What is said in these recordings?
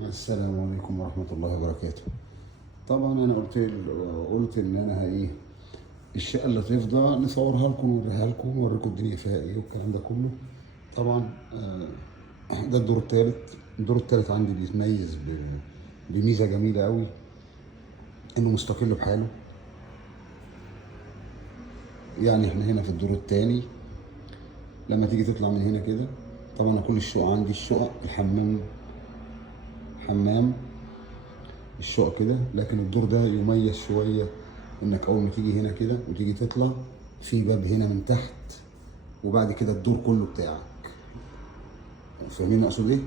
السلام عليكم ورحمة الله وبركاته. طبعا أنا قلت إن أنا الشقة اللي تفضى نصورها لكم ونوريها لكم ونوريكم الدنيا فيها إيه والكلام ده كله. طبعا ده الدور التالت. الدور التالت عندي بيتميز بميزة جميلة قوي، إنه مستقل بحاله. يعني إحنا هنا في الدور التاني، لما تيجي تطلع من هنا كده، طبعا كل الشقق عندي، الشقق حمام الشقق كده، لكن الدور ده يميز شويه، انك اول ما تيجي هنا كده وتيجي تطلع في باب هنا من تحت، وبعد كده الدور كله بتاعك. فاهمين اقصد ايه؟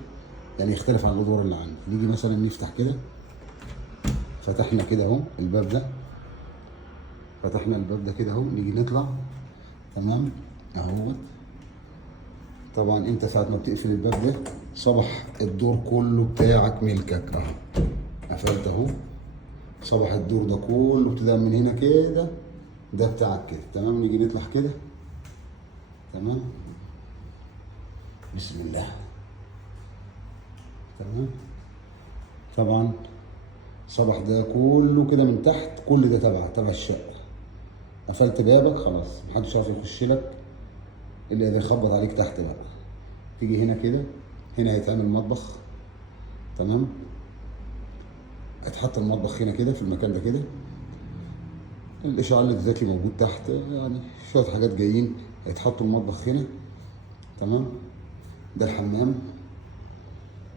يعني يختلف عن الادوار اللي عندي. نيجي مثلا نفتح كده، فتحنا كده اهو الباب ده، فتحنا الباب ده كده اهو، نيجي نطلع تمام اهو. طبعا انت ساعة ما بتقفل الباب ده صبح الدور كله بتاعك ملكك اهو. قفلت اهو، صبح الدور ده كله ابتداء من هنا كده ده بتاعك كده تمام. نيجي نطلع كده تمام، بسم الله تمام. طبعا صبح ده كله كده من تحت، كل ده تبع الشقة. قفلت بابك خلاص، محدش عارف يخش لك الا اذا يخبط عليك تحت بقى. تيجي هنا كده، هنا هيتعمل مطبخ تمام. هيتحط المطبخ هنا كده في المكان ده كده. الاشعال الذكي موجود تحت، يعني شويه حاجات جايين. هيتحطوا المطبخ هنا تمام. ده الحمام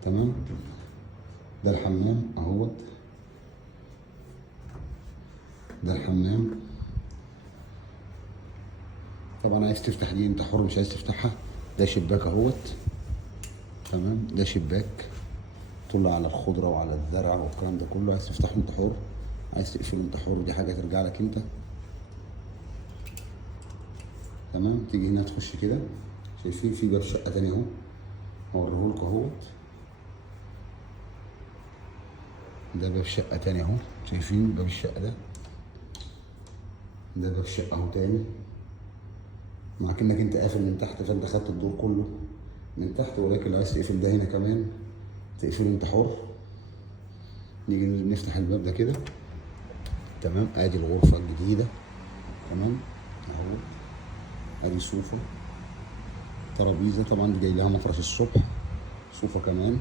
تمام، ده الحمام اهوت، ده الحمام. طبعا عايز تفتح دي انت حر، مش عايز تفتحها. ده شباك اهوت تمام، ده شباك طل على الخضره وعلى الزرع والكلام ده كله. عايز تفتحه انت حر، عايز تقفله انت حر، دي حاجه ترجع لك انت تمام. تيجي هنا تخش كده، شايفين في باب شقه تاني اهو، هوريهولكوا اهوت. ده باب شقه تاني اهو، شايفين باب الشقه ده، ده باب شقه اهو تاني. مع كأنك انت قافل من تحت، فانت خدت الدور كله من تحت، ولكن لو عايز تقفل ده هنا كمان تقفله انت حر. نيجي نفتح الباب ده كده تمام. ادي الغرفه الجديده تمام اهو. ادي صوفه، ترابيزه، طبعا دي جاي لها مفرش الصبح، صوفه كمان،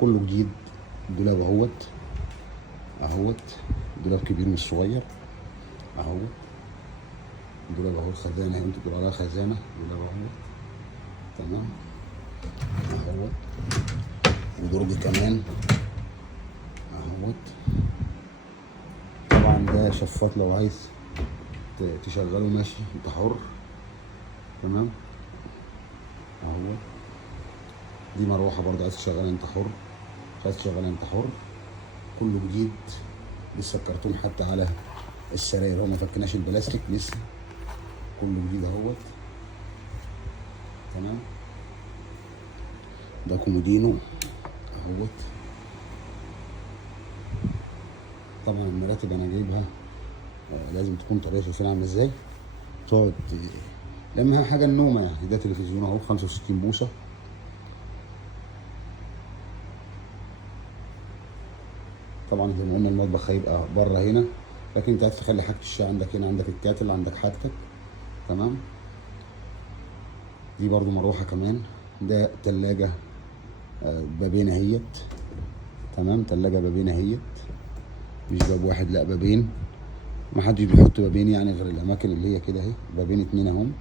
كله جديد. الدولاب اهوت، دولاب كبير مش صغير اهو. دولاب اهو، الخزانه اهي، انتوا بتقولوا عليها خزانه، دولاب اهوت تمام اهوت. ودرج كمان اهوت. طبعا ده شفاط، لو عايز تشغله ماشي انت حر تمام اهو. دي مروحه برضه، عايز تشغلها انت حر، مش عايز تشغلها انت حر. كله جديد، لسه الكرتون حتى على السراير، هو ما فكناش البلاستيك لسه، كله جديد اهوت تمام. ده كومودينو اهوت. طبعا المراتب انا جايبها لازم تكون طبيعيه. شايفين عامله ازاي؟ تقعد لما حاجه النومه يعني. ده تلفزيون اهو 65 بوصه. طبعا زي ما قلنا المطبخ هيبقى بره هنا، لكن انت عايز تخلي حاجه الشاي عندك هنا، عندك الكاتل، عندك حاجتك تمام. دي برضو مروحه كمان. ده تلاجه بابين اهيت تمام، تلاجه بابين اهيت، مش باب واحد لا بابين. محدش بيحط بابين يعني غير الاماكن اللي هي كده اهي، بابين اتنين اهم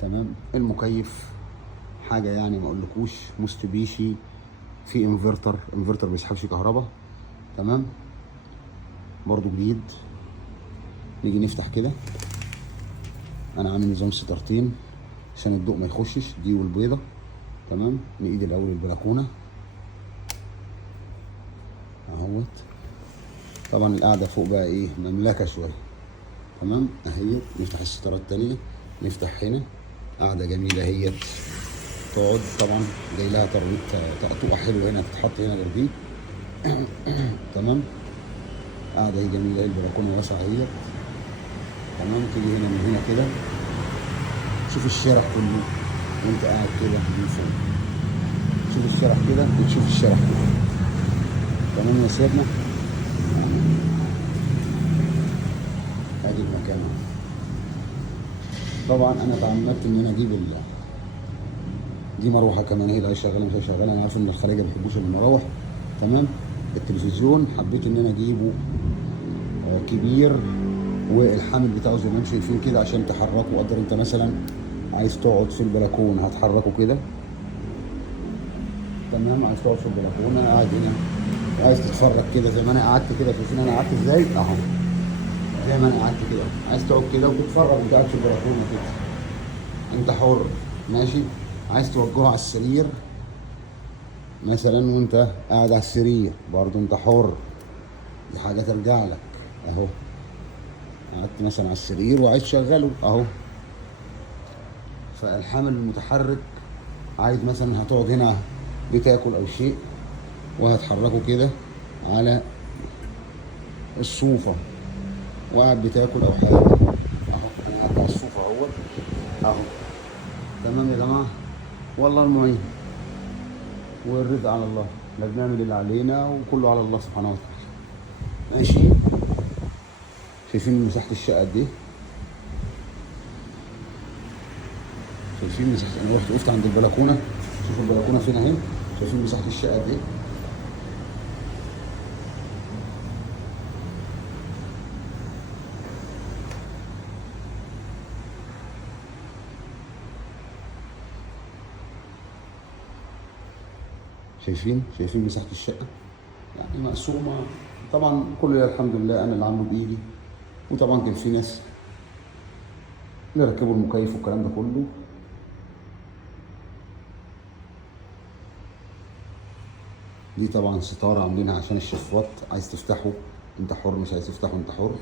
تمام. المكيف حاجه يعني ما اقولكوش، موستبيشي، في انفرتر بيسحبش كهرباء تمام، برضو جديد. نيجي نفتح كده، انا عامل نظام ستارتين عشان الضوء ما يخشش، دي والبيضه تمام. نقيد الاول البلكونه اهوت. طبعا القعده فوق بقى ايه، مملكه شويه تمام اهيت. نفتح الستاره التانيه، نفتح هنا، قعده جميله اهيت تقعد. طبعا جاي لها تقطوعه حلوه هنا، تتحط هنا غير دي تمام. قاعده هي جميله، البلكونه واسعه اهيت تمام. تيجي هنا من هنا كده تشوف الشارع كله وانت قاعد كده من فوق، تشوف الشرح كده بتشوف الشرح كده. تمام يا سيدنا. ادي المكان اهو. طبعا انا تعمدت ان انا اجيب دي مروحه كمان، هي اللي شغاله مش شغاله، انا عارف ان الخليجه ما بيحبوش المراوح. تمام. التلفزيون حبيت ان انا اجيبه كبير، والحامل بتاعه زي ما انتم شايفين كده عشان تحركه. قدر انت مثلا عايز تقعد في البلكونه هتحركه كده. تمام. عايز تقعد في البلكونه قاعد هنا، عايز تتفرج كده زي ما انا قعدت كده. شايفين انا قعدت ازاي اهو، زي ما انا قعدت كده. عايز تقعد كده وتتفرج وانت قاعد في البلكونه كده، انت حر. ماشي. عايز توجهه على السرير مثلا وانت قاعد على السرير برضه انت حر، دي حاجه ترجع لك. اهو قعدت مثلا على السرير وعايز تشغله اهو. فالحمل المتحرك عايز مثلا هتقعد هنا بتاكل او شيء وهتحركه كده على الصوفه وقاعد بتاكل او حاجه اهو. انا قاعد على الصوفه اهو اهو. تمام يا جماعه. والله المعين والرزق على الله، احنا بنعمل اللي علينا وكله على الله سبحانه وتعالى. ماشي. شايفين مساحه الشقه قد ايه؟ شايفين مساحه، انا رحت وقفت عند البلكونه، شوفوا البلكونه فين اهي. شايفين مساحه الشقه قد ايه؟ شايفين مساحه الشقه يعني مقسومه. طبعا كل ده الحمد لله انا اللي عامله بايدي، وطبعا كان في ناس اللي ركبوا المكيف والكلام ده كله. دي طبعا ستاره عاملينها عشان الشفاط، عايز تفتحه انت حر، مش عايز تفتحه انت حر.